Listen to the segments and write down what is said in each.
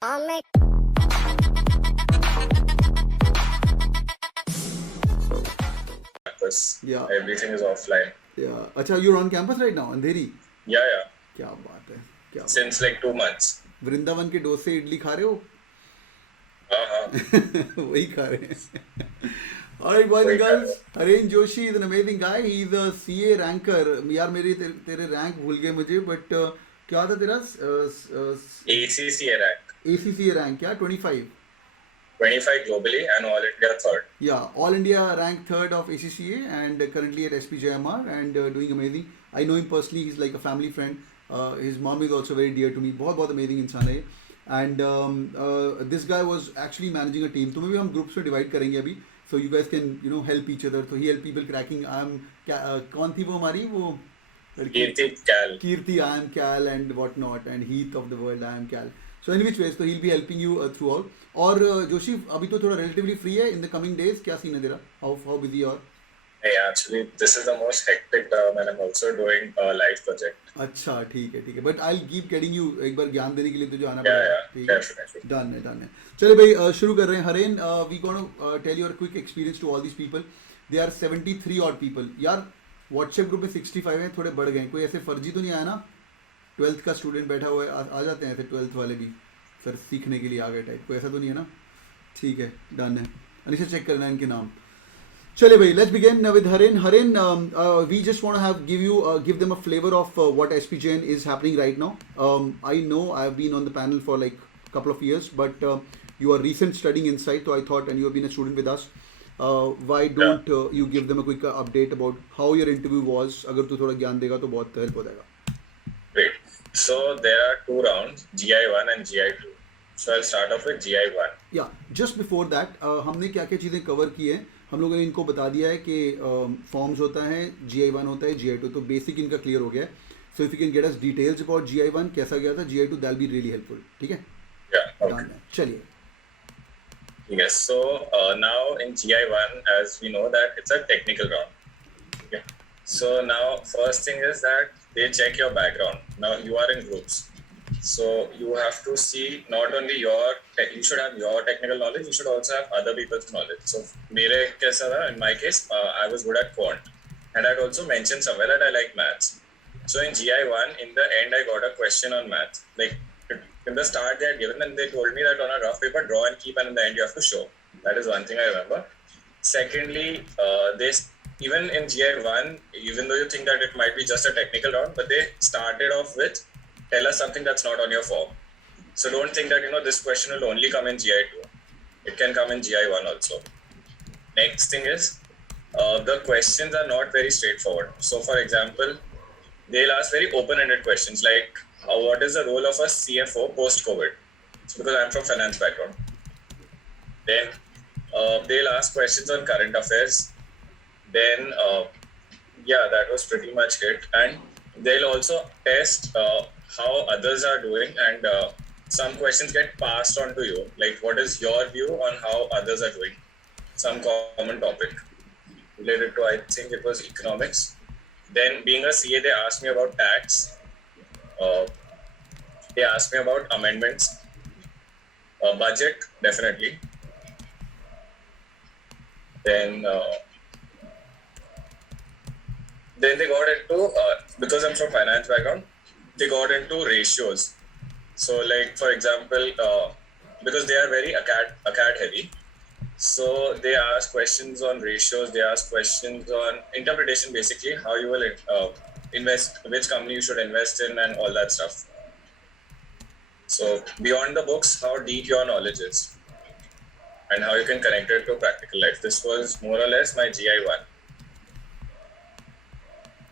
Campus. Yeah. Everything is offline. Yeah. अच्छा, you're on campus right now, Andheri? Yeah. क्या बात है, क्या बात. Since like 2 months. वृंदावन के डोसे इडली खा रहे हो? वही खा रहे हैं. Alright, boys and girls, Haren Joshi is an amazing guy. He's a CA ranker. यार मेरे तेरे रैंक भूल गए मुझे, but क्या था तेरा? ACCA rank. ACCA rank क्या? 25. 25 globally and All India third. Yeah, All India ranked third of ACCA and currently at SPJMR and doing amazing. I know him personally. He's like a family friend. His mom is also very dear to me. बहुत amazing इंसान है. And this guy was actually managing a team. तो मैं भी हम groups में divide करेंगे अभी. So you guys can help each other. So he help people cracking. कौन थी वो हमारी वो? Kirti, I am Cal and whatnot, and Heath of the world, I am Cal. So in which ways, so he'll be helping you throughout. और जोशी अभी तो थोड़ा relatively free है in the coming days. क्या सीन है तेरा? How busy you are? Hey, actually, this is the most hectic term, and I'm also doing a live project. अच्छा, ठीक है. But I'll keep getting you. एक बार ज्ञान देने के लिए तो जो आना पड़ेगा. ठीक है. Done है. चलिए भाई शुरू कर रहे हैं. हरेन, we gonna tell your quick experience to all these people. They are 73 odd people. यार WhatsApp ग्रुप में 65 हैं, थोड़े बढ़ गए. कोई ऐसे फर्जी तो नहीं आया ना? 12th का स्टूडेंट बैठा हुआ है, आ जाते हैं ऐसे 12th वाले भी सर सीखने के लिए आ गए टाइप. कोई ऐसा तो नहीं है ना? ठीक है, डन है. अनिशा चेक करना है इनके नाम. चले भाई, let's begin with Haren. Haren, we just want to give them a flavor of what SPJN is happening right now. I know I've been on the panel for like a couple of years, but you are recent studying inside, so I thought, and you have been a student with us. Why don't you give them a quick update about how your interview was? अगर तू थोड़ा ज्ञान देगा तो बहुत help हो जाएगा. Great. So there are 2 rounds, GI1 and GI2. So I'll start off with GI1. Yeah, just before that, हमने क्या क्या चीज़ें कवर की हैं. हम लोगों ने इनको बता दिया है कि फॉर्म्स होता है, GI1 होता है, GI2, तो बेसिक इनका क्लियर हो गया है. So if you can get us details about GI1 कैसा गया था, GI2 that be really helpful. ठीक है, चलिए. Yes, so now in GI1, as we know that it's a technical round. Okay. So now first thing is that they check your background. Now you are in groups. So you have to see not only you should have your technical knowledge, you should also have other people's knowledge. So mere kaisa tha, in my case, I was good at quant. And I'd also mentioned somewhere that I like maths. So in GI1, in the end, I got a question on maths. Like in the start they had given and they told me that on a rough paper, draw and keep, and in the end you have to show. That is one thing I remember. Secondly, even in GI1, even though you think that it might be just a technical round, but they started off with tell us something that's not on your form. So don't think that this question will only come in GI2. It can come in GI1 also. Next thing is the questions are not very straightforward. So for example, they'll ask very open-ended questions like what is the role of a CFO post-COVID? So because I'm from finance background. Then they'll ask questions on current affairs. Then that was pretty much it. And they'll also test how others are doing, and some questions get passed on to you. Like, what is your view on how others are doing? Some common topic related to, I think it was economics. Then, being a CA, they asked me about tax. They asked me about amendments. Budget, definitely. Then they got into, because I'm from finance background, they got into ratios. So like, for example, because they are very ACAD heavy, so they ask questions on ratios, they ask questions on interpretation, basically, how you will invest, which company you should invest in, and all that stuff. So beyond the books, how deep your knowledge is and how you can connect it to practical life. This was more or less my GI1.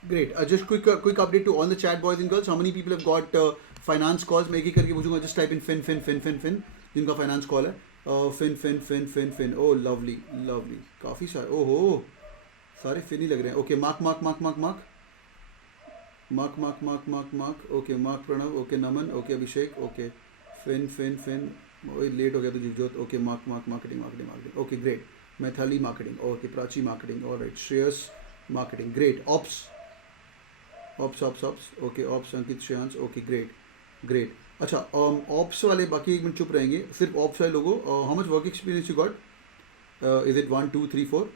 Great. Just quick update to all the chat boys and girls. How many people have got finance calls? मैं एक करके पूछूंगा. Just type in fin. जिनका finance call है. Fin. Oh, lovely. काफी सारे. Oh हो. सारे fin ही लग रहे हैं. Okay, mark. Mark. Okay, Mark Pranav. Okay, Naman. Okay, Abhishek. Okay, fin. Oh, late हो गया तो जीवजोत. Okay, mark. Marketing. Okay, great. Maithali marketing. Okay, Prachi marketing. All right. Shreyas marketing. Great. Ops. Okay, Ops, Ankit Shyans. Okay, great. अच्छा ops वाले बाकी एक minute चुप रहेंगे, सिर्फ ऑप्स वाले लोगों, how much work experience you got? Is it 1 2 3 4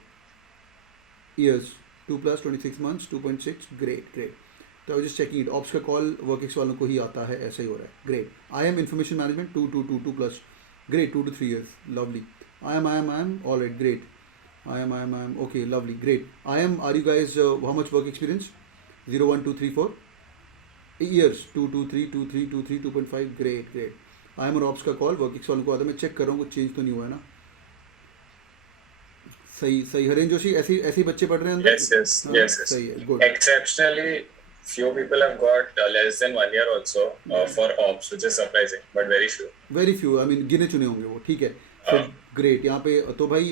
years? 2 plus 26 months 2.6, great great. तो I just checking it, ops का कॉल वर्क एक्स वालों को ही आता है, ऐसा ही हो रहा है, great. I am information management 2 plus, great, 2 to 3 years, lovely. I am all right, great. I am okay, lovely, great. Are you guys how much work experience? 0 1 2 3 4 years, 2 2 3 2 3 2 3 2.5, great great. I am और ops का call work ex वालों को आता है. मैं check कर रहा हूँ कुछ चेंज तो नहीं हुआ है ना. सही सही. हरेन जोशी, ऐसे ऐसे ही बच्चे पढ़ रहे हैं अंदर. Yes. हाँ, Yes. सही है, good. Exceptionally, few people have got less than 1 year also for ops, which is surprising, but very few. Very few, I mean गिने चुने होंगे वो, ठीक है. फिर ग्रेट. यहाँ पे तो भाई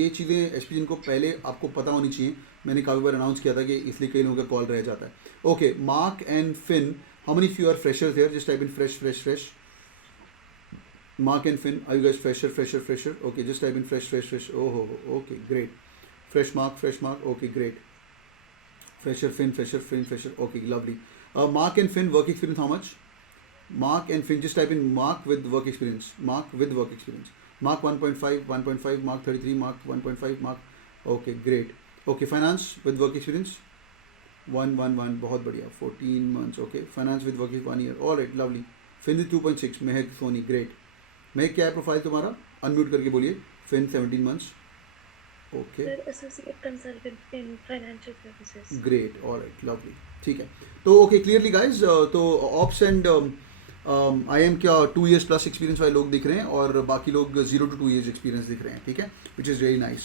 ये चीज़ें एसपीजन को पहले आपको पता होनी चाहिए. मैंने काफ़ी बार अनाउंस किया था कि इसलिए कई लोगों का कॉल रह जाता है. Okay, Mark and Finn, how many few are freshers here? Just type in fresh. Mark and Finn, are you guys fresher? Okay, just type in fresh. Oh, okay, great. Fresh Mark, okay, great. Fresher, Finn, okay, lovely. Mark and Finn, work experience, how much? Mark and Finn, just type in Mark with work experience. Mark 1.5, Mark 33, Mark 1.5, Mark, okay, great. Okay, finance with work experience? 1, बहुत बढ़िया, 14 months, okay. Finance with work experience, 1 year, all right, lovely. Finn is 2.6, Mehak Soni, great. मैं क्या है profile तुम्हारा? Unmute करके बोलिए. Finn 17 months, okay, associate consultant in financial services. Great, alright, lovely. ठीक है, तो ओके, क्लियरली गाइज, तो ऑप्स एंड आई एम क्या 2 years प्लस एक्सपीरियंस वाले लोग दिख रहे हैं और बाकी लोग 0 to 2 years एक्सपीरियंस दिख रहे हैं, ठीक है, विच इज़ वेरी नाइस.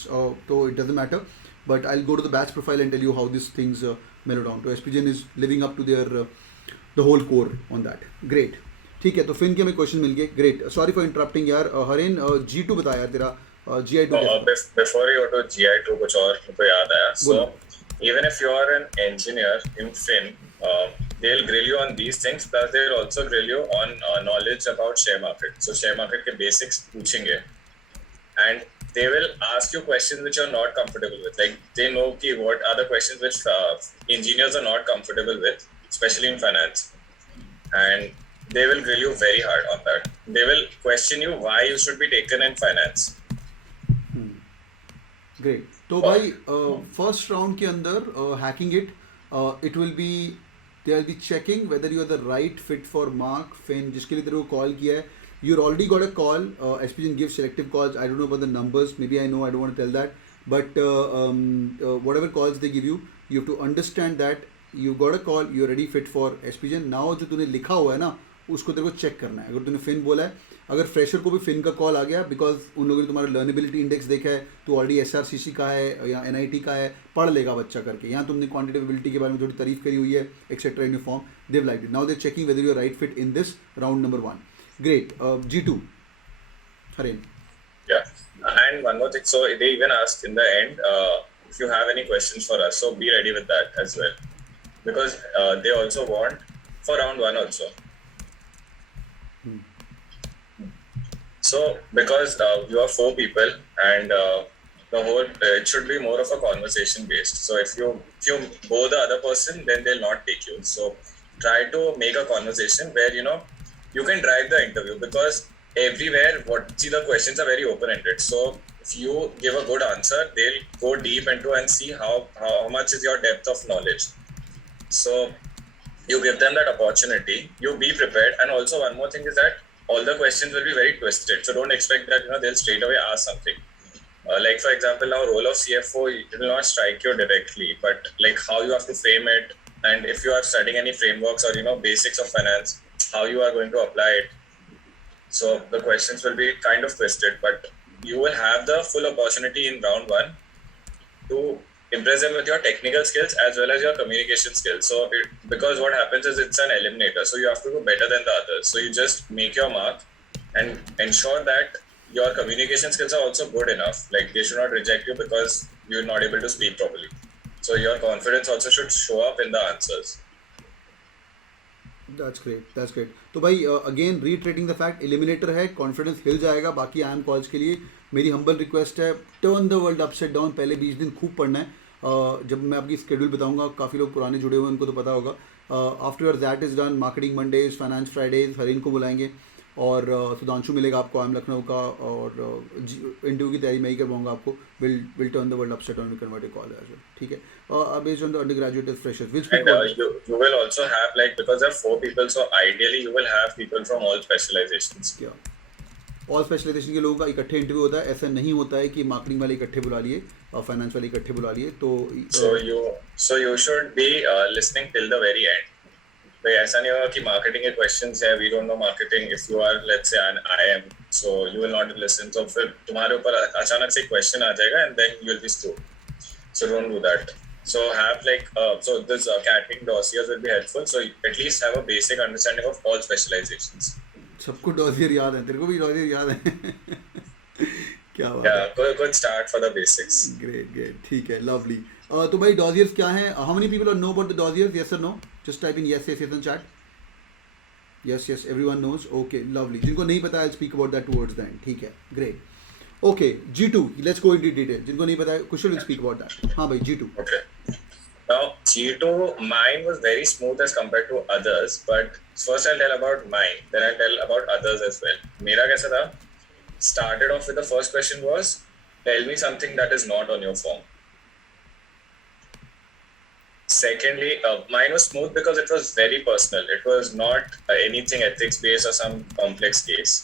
तो it doesn't matter, but I go to the batch profile and tell you how this things मेलो डाउन. तो एसपीजन is living up to their the whole core on that, great. ठीक है, तो fin के हमें question मिल गए, great. Sorry for interrupting यार. हरेन, G2 बता यार तेरा, GI2 Before you go to GI2, कुछ और मुझे याद आया. So even if you are an engineer in Fin, they'll grill you on these things. Plus they'll also grill you on knowledge about share market. So share market के basics पूछेंगे, and they will ask you questions which you're not comfortable with. Like they know कि what are the questions which engineers are not comfortable with, especially in finance, and they will grill you very hard on that. They will question you why you should be taken in finance. Great. तो भाई first round के अंदर hacking it will be, they are be checking whether you are the right fit for mark fin, जिसके लिए तेरे को call किया है. You already got a call. एसपीजन give selective calls. I don't know about the numbers, maybe I know, I don't want to tell that, but whatever calls they give you, you have to understand that you got a call, you are ready fit for SPJain. Now जो तूने लिखा हुआ है ना, उसको तेरे को check करना है. अगर तूने फिन बोला है, अगर फ्रेशर को भी फिन का कॉल आ गया बिकॉज उन लोगों ने तुम्हारा लर्नेबिलिटी इंडेक्स देखा है, तो ऑलरेडी SRCC का है या NIT का है, पढ़ लेगा बच्चा करके. यहाँ तुमने क्वान्टिटेबिलिटी के बारे में थोड़ी तारीफ करी हुई है, etcetera in form, they've like it. Now they checking whether you are right fit in this round number 1. Great. G2, Haren. Yeah, and one more thing. So they even asked in the end if you have any questions for us. So be ready with that as well, because they also want for round 1 also. So because you are 4 people and the whole it should be more of a conversation based. So if you bore the other person, then they'll not take you. So try to make a conversation where you can drive the interview, because everywhere the questions are very open ended. So if you give a good answer, they'll go deep into and see how much is your depth of knowledge. So you give them that opportunity, you be prepared. And also one more thing is that all the questions will be very twisted, so don't expect that they'll straight away ask something. Like for example, now role of CFO, it will not strike you directly, but like how you have to frame it, and if you are studying any frameworks or basics of finance, how you are going to apply it. So the questions will be kind of twisted, but you will have the full opportunity in round 1 to impress them with your technical skills as well as your communication skills. So because what happens is it's an eliminator, so you have to do better than the others. So you just make your mark and ensure that your communication skills are also good enough. Like they should not reject you because you're not able to speak properly. So your confidence also should show up in the answers. That's great. तो भाई again retreating the fact, eliminator है, confidence हिल जाएगा. बाकी I am calls के लिए मेरी humble request है, turn the world upside down. पहले 20 दिन खूब पढ़ना है. जब मैं आपकी स्केड्यूल बताऊंगा, काफ़ी लोग पुराने जुड़े हुए हैं, उनको तो पता होगा. After that is done, marketing Mondays, finance Fridays, हरेन को बुलाएंगे और सुधांशु मिलेगा आपको, आई एम लखनऊ का, और इंटरव्यू की तैयारी मैं ही करवाऊंगा आपको. Will turn the world upside down, will convert a call as well. ठीक है. Based on the undergraduate freshers will speak And about. you will also have, like, because there are 4 people, so ideally you will have people from all specializations. क्या all specialisation के लोगों का इकट्ठे interview होता है. ऐसा नहीं होता है कि मार्केटिंग वाले इकट्ठे बुला लिए और फाइनेंस वाले इकट्ठे बुला लिए. तो So you should be listening till the very end. भाई ऐसा नहीं होगा कि मार्केटिंग के क्वेश्चंस है, we don't know marketing, if you are let's say N I M, so you will not listen. तो फिर तुम्हारे ऊपर अचानक से क्वेश्चन आ जाएगा and then you will be screwed. So don't do that. So have like so this catering dossiers will be helpful. So at least have a basic understanding of all specializations. सबको dossier याद है, तेरे को भी dossier याद है. क्या बात है. Yeah, good start for the basics. Great. ठीक है, लवली. तो भाई डॉजियर्स क्या हैं? How many people know about the dossiers? Yes और no? Just type in yes in chat. Yes everyone knows. Okay, lovely. जिनको नहीं पता I speak about that towards the end. ठीक है, great. Okay, G2, let's go into detail. जिनको नहीं पता है, Kushal will speak about that. हाँ भाई, G2. Okay. Now G2, mine was very smooth as compared to others, but first I'll tell about mine, then I'll tell about others as well. मेरा कैसा था? Started off with the first question was, tell me something that is not on your form. Secondly, mine was smooth because it was very personal. It was not anything ethics based or some complex case.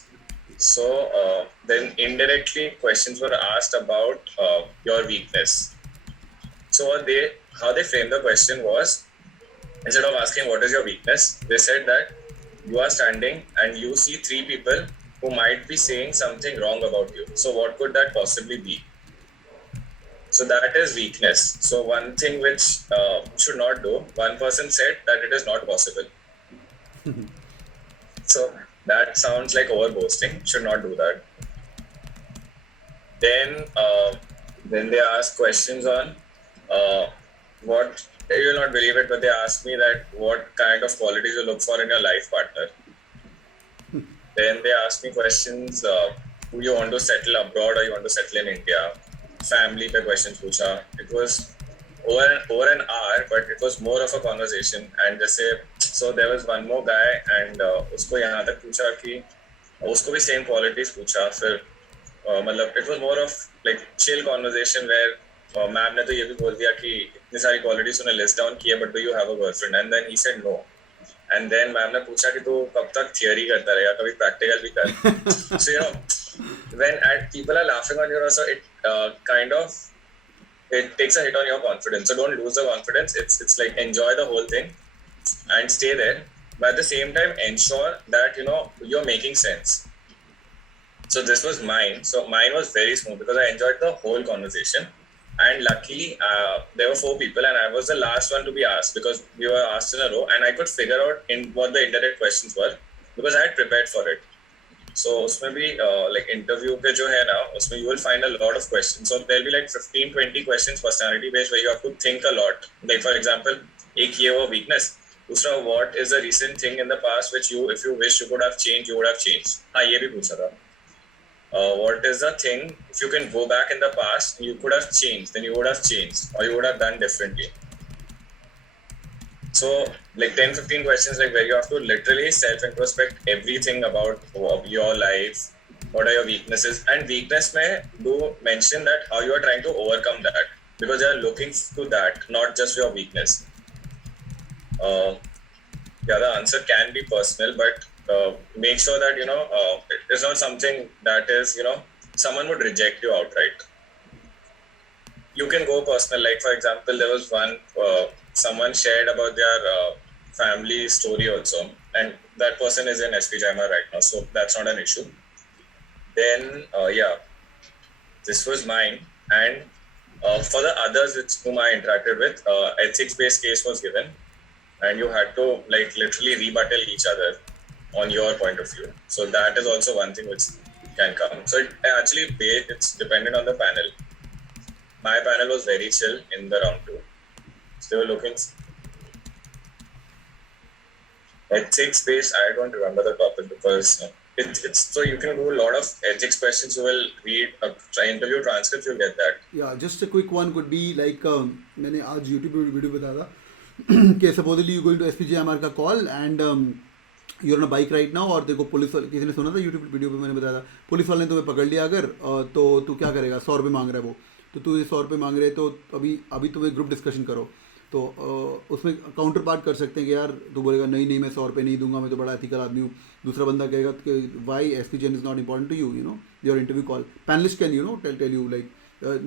So then indirectly questions were asked about your weakness. So how they framed the question was, instead of asking what is your weakness, they said that you are standing and you see 3 people who might be saying something wrong about you. So what could that possibly be? So that is weakness. So one thing which should not do, one person said that it is not possible. So that sounds like overboasting. Should not do that. Then they ask questions on what, you will not believe it, but they asked me that what kind of qualities you look for in your life partner. Then they asked me questions, do you want to settle abroad or you want to settle in India? Family pe questions pucha. It was over an hour, but it was more of a conversation. And so there was one more guy and usko yahan tak pucha ki usko bhi same qualities pucha. Fir मतलब it was more of like chill conversation where ma'am ने तो ये भी बोल दिया कि इतनी सारी क्वालिटीज तूने लिस्ट डाउन की है, but do you have a girlfriend? And then he said no. And then ma'am ने पूछा कि तू कब तक थियरी करता रहेगा, कभी प्रैक्टिकल भी कर. So you know when people are laughing on you also, it kind of it takes a hit on your confidence. So don't lose the confidence. It's like enjoy the whole thing and stay there, but at the same time ensure that you know you're making sense. So this was mine. So mine was very smooth because I enjoyed the whole conversation. And luckily, there were 4 people, and I was the last one to be asked because we were asked in a row, and I could figure out what the indirect questions were because I had prepared for it. So, उसमें भी like interview पे जो है ना, उसमें you will find a lot of questions. So there'll be like 15-20 questions personality based where you have to think a lot. Like for example, एक ये वो weakness. दूसरा, what is a recent thing in the past which you, if you wish you could have changed, you would have changed. हाँ, ये भी पूछा था. What is the thing, if you can go back in the past, you could have changed, then you would have changed or you would have done differently. So like 10-15 questions like where you have to literally self-introspect everything about your life, what are your weaknesses, and weakness mein do mention that how you are trying to overcome that because they are looking to that, not just your weakness. Yeah, the answer can be personal, but make sure that you know it's not something that is, you know, someone would reject you outright. You can go personal, like for example there was one someone shared about their family story also, and that person is in SP JIMA right now, so that's not an issue. Then yeah, this was mine. And for the others with whom I interacted with, ethics based case was given and you had to like literally rebuttal each other on your point of view. So that is also one thing which can come. So it's dependent on the panel. My panel was very chill in the round 2. So they were looking ethics based. I don't remember the topic because it's so you can do a lot of ethics questions. You will read a interview transcript, you'll get that. Yeah, just a quick one could be like मैंने आज YouTube पे video बताया था कि supposedly you going to SPJIMR का call and you're on a bike right now, और देखो police वाले, किसी ने सुना था यूट्यूब वीडियो पे मैंने बताया था, पुलिस वाले ने तुम्हें पकड़ लिया अगर तो तू क्या करेगा, 100 रुपये मांग रहा है वो, तो तू ये 100 रुपये मांग रहे, तो अभी अभी तुम्हें ग्रुप डिस्कशन करो, तो उसमें काउंटर पार्ट कर सकते हैं कि यार तू बोलेगा नहीं नहीं मैं 100 रुपये नहीं दूंगा, मैं तो बड़ा एथिकल आदमी हूँ, दूसरा बंदा कहेगा कि why SPJN is not important to you, you know your interview call, panellist can you know tell you like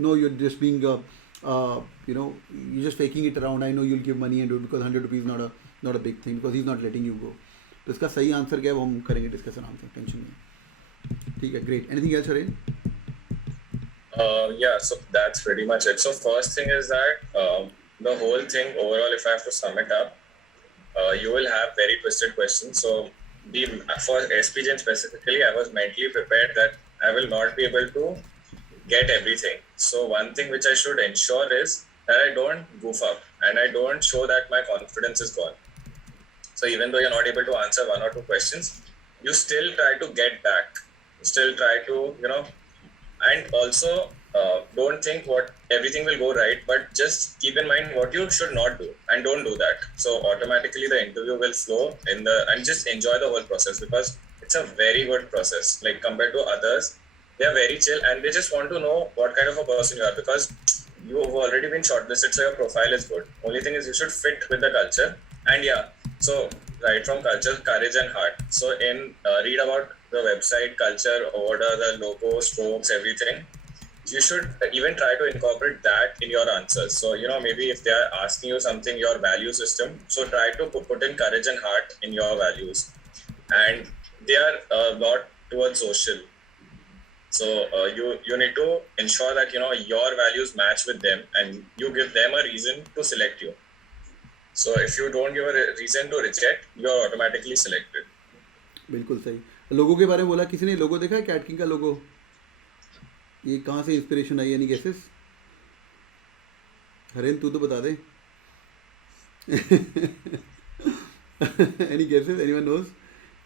no, you're just being you know, you're just faking it around. I know you'll give money and do it because 100 rupees not a big thing because he's not letting you go. तो इसका सही answer क्या है वो हम करेंगे discussion answer, tension नहीं, ठीक है, great. Anything else Haren? Yeah, so that's pretty much it. So first thing is that the whole thing overall, if I have to sum it up, you will have very twisted questions. So for SPJN specifically, I was mentally prepared that I will not be able to get everything. So one thing which I should ensure is that I don't goof up and I don't show that my confidence is gone. So even though you're not able to answer one or two questions, you still try to get back. You still try to, you know, and also don't think what everything will go right, but just keep in mind what you should not do and don't do that. So automatically the interview will flow and just enjoy the whole process because it's a very good process. Like compared to others, they are very chill and they just want to know what kind of a person you are because you have already been shortlisted, so your profile is good. Only thing is you should fit with the culture. And yeah, so right from culture, courage and heart. So in read about the website culture, order, the logo, strokes, everything. You should even try to incorporate that in your answers. So you know, maybe if they are asking you something, your value system, so try to put in courage and heart in your values. And they are a lot towards social. So you need to ensure that you know your values match with them and you give them a reason to select you. So if you don't give a reason to reject, you are automatically selected. बिल्कुल सही। लोगों के बारे में बोला किसी ने, लोगो देखा है कैट किंग का लोगो? ये कहाँ से इंस्पिरेशन आई, यानी गेसेस? हरेन तू तो बता दे। Any guesses, anyone knows?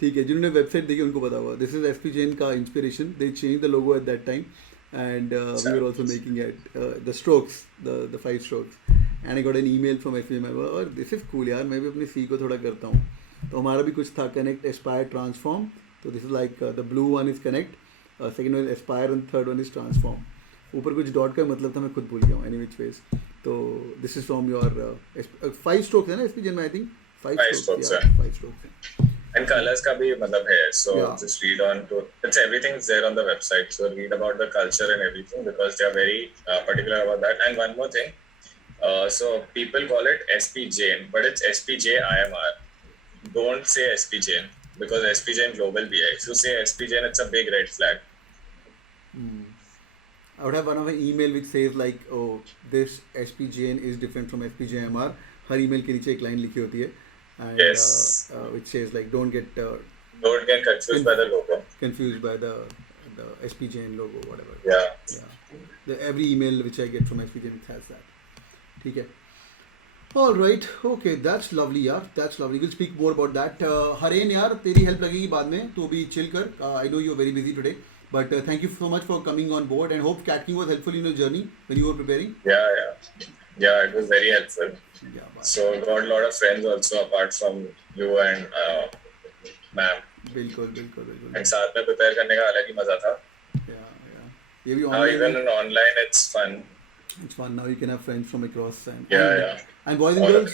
ठीक है, जिन्होंने वेबसाइट देखी उनको पता हुआ, दिस इज SPJN का inspiration, they change the logo at that time and we were also making it the strokes, the 5 strokes, and I got an email from SPJN और this is cool यार, मैं भी अपने सी को थोड़ा करता हूँ, तो हमारा भी कुछ था कनेक्ट एस्पायर ट्रांसफॉर्म, तो this is like the blue one is connect, second one Aspire and third one is transform, ऊपर कुछ डॉट का मतलब था मैं खुद भूल गया हूँ, एनी विच वेज, तो this is from your 5 strokes है ना SPJN में, आई थिंक 5 स्ट्रोक्स है। And colors का भी मतलब है, so just read on to it's everything is there on the website, so read about the culture and everything because they are very particular about that. And one more thing, so people call it SPJN but it's SPJIMR. Don't say SPJN because SPJN global BI. If you say SPJN, it's a big red flag. I would have one of an email which says like, oh this SPJN is different from SPJIMR, her email के नीचे एक line लिखी होती है and yes. Which says like don't get confused by the logo, confused by the SPJN logo, whatever. Yeah. Every email which I get from SPJN it has that. ठीक है, all right, okay, that's lovely यार, that's lovely, we'll speak more about that. हरेन यार तेरी help लगेगी बाद में, तो भी चिल कर, I know you're very busy today, but thank you so much for coming on board and hope Cat King was helpful in your journey when you were preparing. Yeah, it was very helpful. So got a lot of friends also apart from you and ma'am. बिल्कुल। And साथ में prepare करने का अलग ही मजा था. Yeah. ये भी Now even in online it's fun. It's fun now. You can have friends from across and yeah. And boys and girls,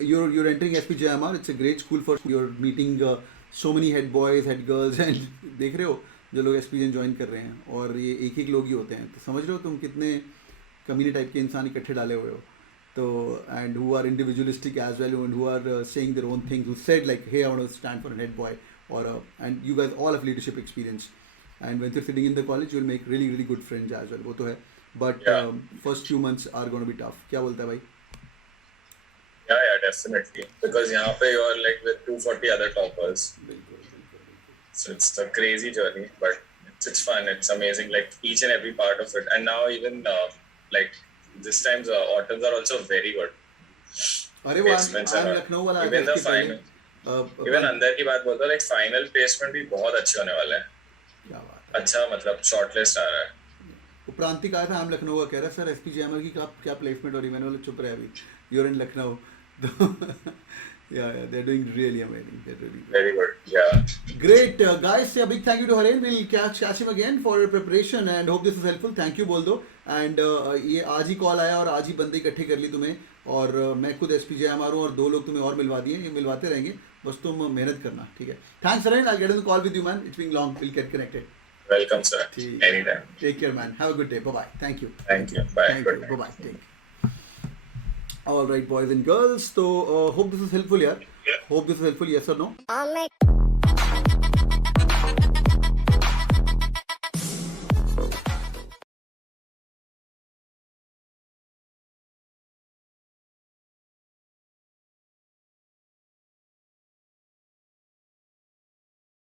you're entering SPJIMR. It's a great school for you're meeting so many head boys, head girls, and देख रहे हो जो लोग SPJN join कर रहे हैं और ये एक लोग ही होते हैं, तो समझ रहे हो तुम कितने कमीने टाइप के इंसान इकट्ठे डाले हुए हो, तो and who are individualistic as well and who are saying their own things, who said like hey I want to stand for a head boy or and you guys all have leadership experience and when you're sitting in the college you'll make really good friends as well, वो तो है, but first few months are going to be tough. क्या बोलता है भाई? Yeah, definitely because यहाँ पे you are like with 240 other toppers. So it's a crazy journey, but it's fun, it's amazing, like each and every part of it. And now even like this time the autumns are also very good. अरे वो लखनऊ वाला even the final even अंदर की बात बोलता हूँ, like final placement भी बहुत अच्छे होने वाले हैं. क्या बात है, अच्छा मतलब shortlist आ रहा है. वो प्रांतिक आया था हम लखनऊ का, कह रहा सर SPJIMR की क्या प्लेसमेंट हो रही, मैंने बोला चुप रहे अभी, you're in Lucknow, Yeah, they're doing really amazing. They're really good. Very good. Yeah. Great, guys. A big thank you to Haren. We'll catch him again for your preparation and hope this is helpful. Thank you बोल दो. And ये आज ही call आया और आज ही बंदे इकट्ठे कर ली तुम्हें और मैं खुद SPJ हूँ और 2 लोग तुम्हें और मिलवा दिए. ये मिलवाते रहेंगे. बस तुम मेहनत करना, ठीक है? Thanks, Haren. I'll get on the call with you, man. It's been long. We'll get connected. Welcome, sir. ठीक. Anytime. Take care, man. Have a good day. Bye bye. Thank you. Thank you. Bye. Thank Good you. night. Bye bye. Take. All right, boys and girls. So hope this is helpful, yeah. Hope this is helpful. Yes or no?